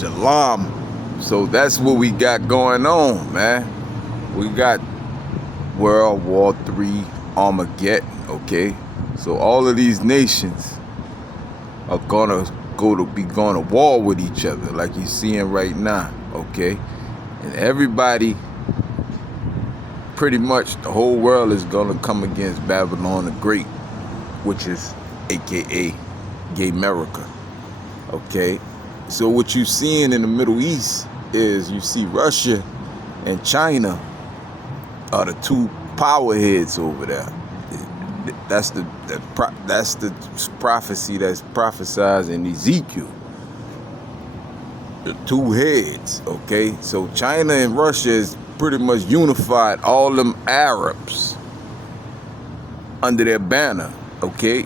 Shalom. So that's what we got going on, man. We got World War III Armageddon, okay? So all of these nations are gonna be going to war with each other, like you're seeing right now, okay? And everybody, pretty much the whole world is gonna come against Babylon the Great, which is AKA Gay America, okay? So what you're seeing in the Middle East is you see Russia and China are the two power heads over there. That's the prophecy that's prophesied in Ezekiel. The two heads, okay? So China and Russia is pretty much unified all them Arabs under their banner, okay?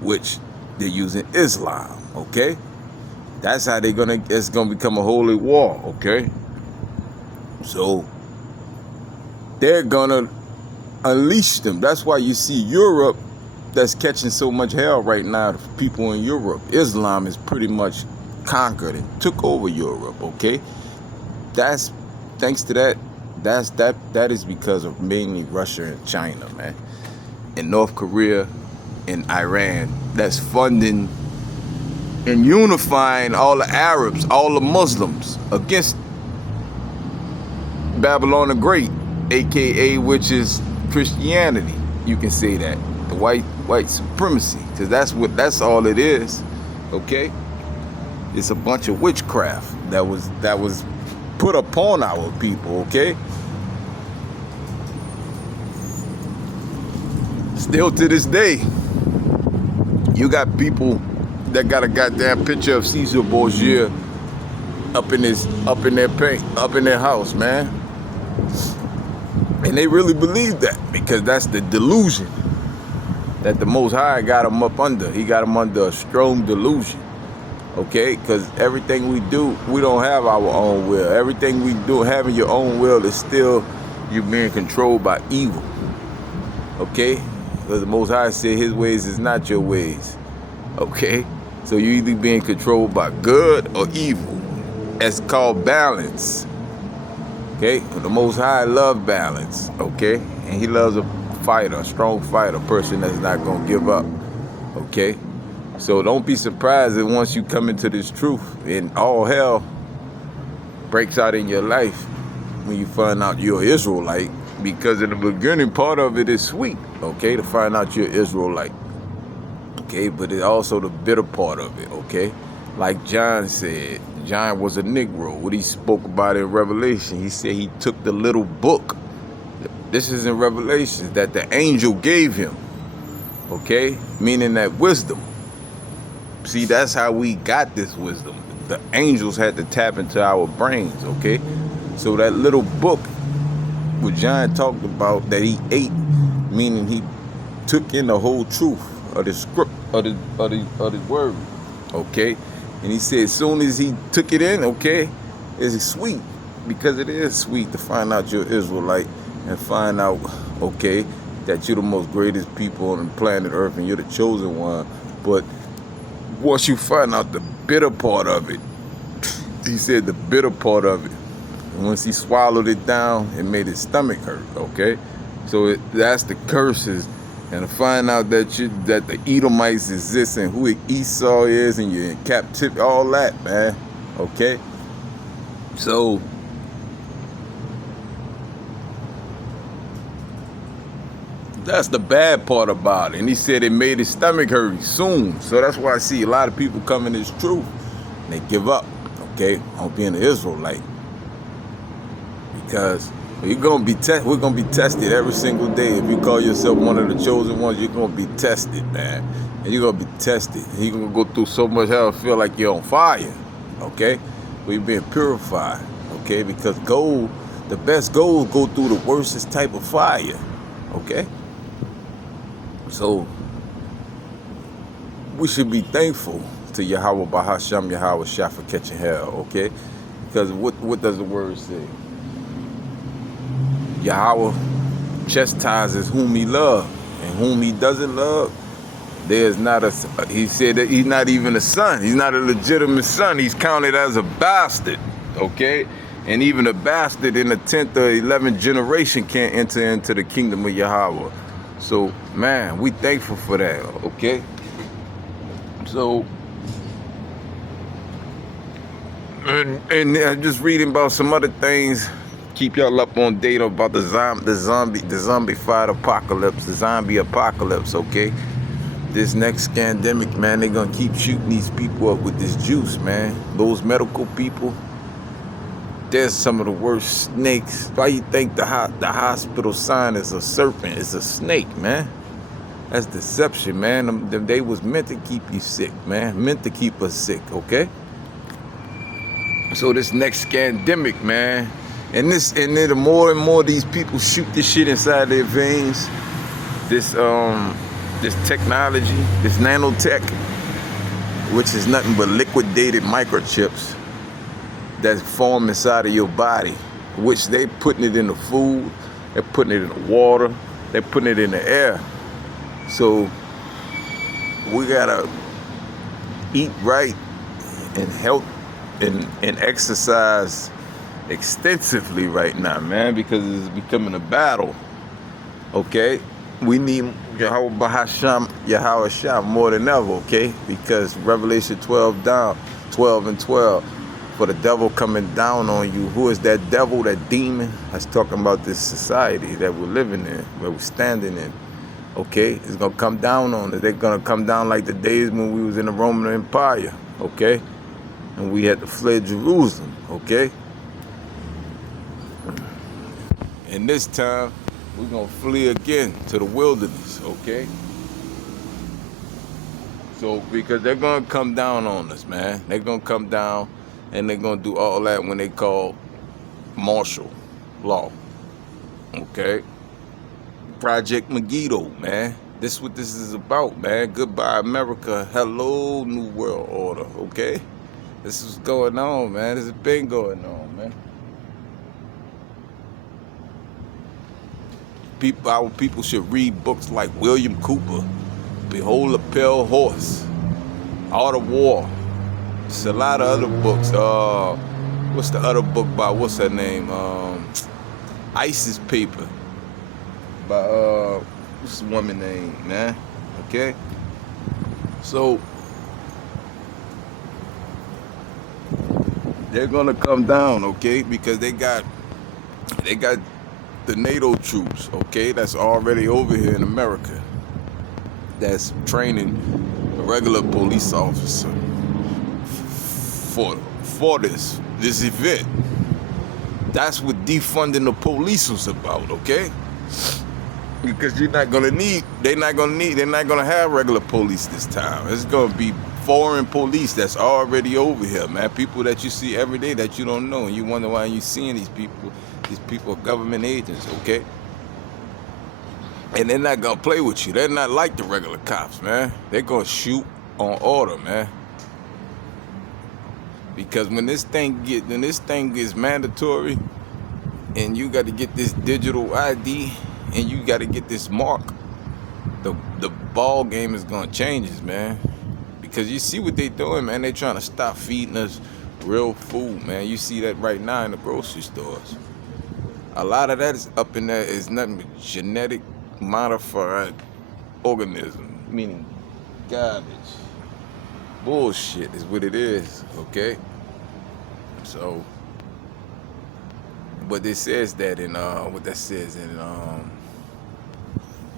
Which they're using Islam, okay? That's how it's gonna become a holy war, okay? So they're gonna unleash them. That's why you see Europe that's catching so much hell right now. The people in Europe, Islam is pretty much conquered and took over Europe, okay? That's thanks to that. That is because of mainly Russia and China, man, and North Korea and Iran. That's funding and unifying all the Arabs, all the Muslims against Babylon the Great, AKA which is Christianity. You can say that. The white supremacy, because that's all it is, okay? It's a bunch of witchcraft that was put upon our people, okay? Still to this day, you got people that got a goddamn picture of Caesar Borgia up in their house, man. And they really believe that, because that's the delusion that the Most High got them up under. He got them under a strong delusion, okay? Because everything we do, we don't have our own will. Everything we do, having your own will, is still you being controlled by evil, okay? Because the Most High said his ways is not your ways, okay? So you either being controlled by good or evil. That's called balance. Okay? The Most High loves balance. Okay? And he loves a fighter, a strong fighter, a person that's not gonna give up. Okay? So don't be surprised that once you come into this truth and all hell breaks out in your life when you find out you're Israelite, because in the beginning part of it is sweet, okay, to find out you're Israelite. Okay, but it's also the bitter part of it, okay? Like John said, John was a Negro. What he spoke about in Revelation, he said he took the little book. This is in Revelation that the angel gave him, okay? Meaning that wisdom. See, that's how we got this wisdom. The angels had to tap into our brains, okay? So that little book, what John talked about, that he ate, meaning he took in the whole truth of the script of the word, okay? And he said as soon as he took it in, okay, it's sweet, because it is sweet to find out you're Israelite and find out, okay, that you're the most greatest people on the planet Earth and you're the chosen one. But once you find out the bitter part of it, he said the bitter part of it, and once he swallowed it down, it made his stomach hurt, okay? So that's the curses. And to find out that the Edomites exist and who Esau is, and you're in captivity, all that, man. Okay? So that's the bad part about it. And he said it made his stomach hurt soon. So that's why I see a lot of people coming to this truth and they give up, okay, on being an Israelite. Because we're gonna be tested every single day. If you call yourself one of the chosen ones, you're gonna be tested, man. And you're gonna be tested. And you're gonna go through so much hell, feel like you're on fire. Okay? We're being purified. Okay? Because gold, the best gold, go through the worstest type of fire. Okay? So we should be thankful to Yahawah Bahasham Yahawah Shah for catching hell. Okay? Because what does the word say? Yahawah chastises whom he loves, and whom he doesn't love, There's not a, he said that he's not even a son. He's not a legitimate son. He's counted as a bastard, okay? And even a bastard in the 10th or 11th generation can't enter into the kingdom of Yahawah. So, man, we thankful for that, okay? So, and I'm just reading about some other things. Keep y'all up on date about the zombified apocalypse, the zombie apocalypse, okay? This next scandemic, man, they're gonna keep shooting these people up with this juice, man. Those medical people, they're some of the worst snakes. Why you think the hospital sign is a serpent? It's a snake, man. That's deception, man. They was meant to keep you sick, man. Meant to keep us sick, okay? So this next scandemic, man, and then the more and more these people shoot this shit inside their veins, this technology, this nanotech, which is nothing but liquidated microchips that form inside of your body, which they putting it in the food, they're putting it in the water, they're putting it in the air. So we gotta eat right and health and exercise extensively right now, man, because it's becoming a battle. Okay, we need Yahawah Shah more than ever, okay? Because Revelation 12 and 12, for the devil coming down on you. Who is that devil, that demon? That's talking about this society that we're living in, where we're standing in. Okay, it's gonna come down on us. They're gonna come down like the days when we was in the Roman Empire, okay? And we had to flee Jerusalem, okay? And this time, we're gonna flee again to the wilderness, okay? So, because they're gonna come down on us, man. They're gonna come down and they're gonna do all that when they call martial law, okay? Project Megiddo, man. This is what this is about, man. Goodbye, America. Hello, New World Order, okay? This is going on, man. This has been going on, man. Our people should read books like William Cooper, Behold the Pale Horse, Art of War. There's a lot of other books. What's the other book by, what's her name? Isis Paper. By, what's the woman name, man? Okay? So, they're gonna come down, okay? Because they got the NATO troops, okay? That's already over here in America. That's training a regular police officer for this event. That's what defunding the police was about, okay? Because they're not gonna have regular police this time. It's gonna be foreign police that's already over here, man. People that you see every day that you don't know, and you wonder why you seeing these people. These people are government agents, okay? And they're not gonna play with you. They're not like the regular cops, man. They're gonna shoot on order, man. Because when this thing gets mandatory, and you got to get this digital ID, and you got to get this mark, the ball game is gonna change, man. Because you see what they doing, man. They trying to stop feeding us real food, man. You see that right now in the grocery stores. A lot of that is up in there is nothing but genetic modified organism, meaning garbage. Bullshit is what it is, okay? So, but it says that in what that says in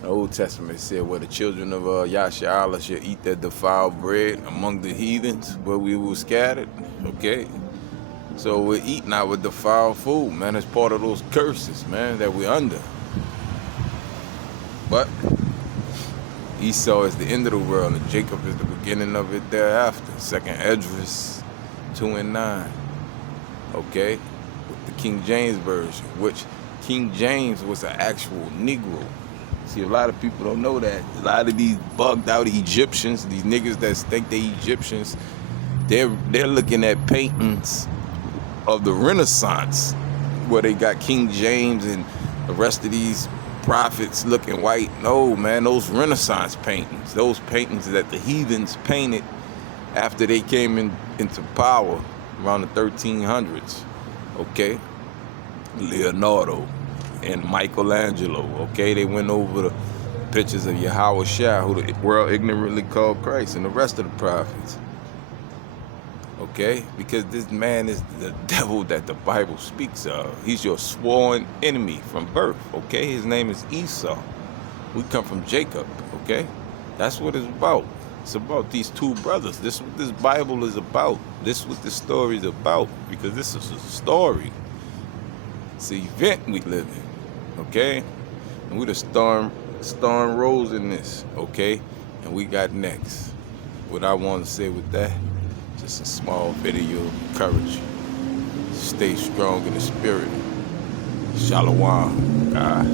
the Old Testament, it said where the children of Yahawah shall eat their defiled bread among the heathens where we were scattered, okay? So we're eating our defiled food, man. It's part of those curses, man, that we're under. But Esau is the end of the world, and Jacob is the beginning of it thereafter. 2nd Esdras 2 and 9. Okay? With the King James Version, which King James was an actual Negro. See, a lot of people don't know that. A lot of these bugged out Egyptians, these niggas that think they Egyptians, they're looking at paintings of the Renaissance, where they got King James and the rest of these prophets looking white. No, man, those Renaissance paintings, those paintings that the heathens painted after they came into power around the 1300s, okay? Leonardo and Michelangelo, okay? They went over the pictures of Yahawah, who the world ignorantly called Christ, and the rest of the prophets, okay? Because this man is the devil that the Bible speaks of. He's your sworn enemy from birth, okay? His name is Esau. We come from Jacob, okay? That's what it's about. It's about these two brothers. This is what this Bible is about. This is what this story is about. Because this is a story. It's an event we live in, okay? And we the storm rose in this, okay? And we got next. What I want to say with that, just a small video of courage. Stay strong in the spirit. Shalom, God.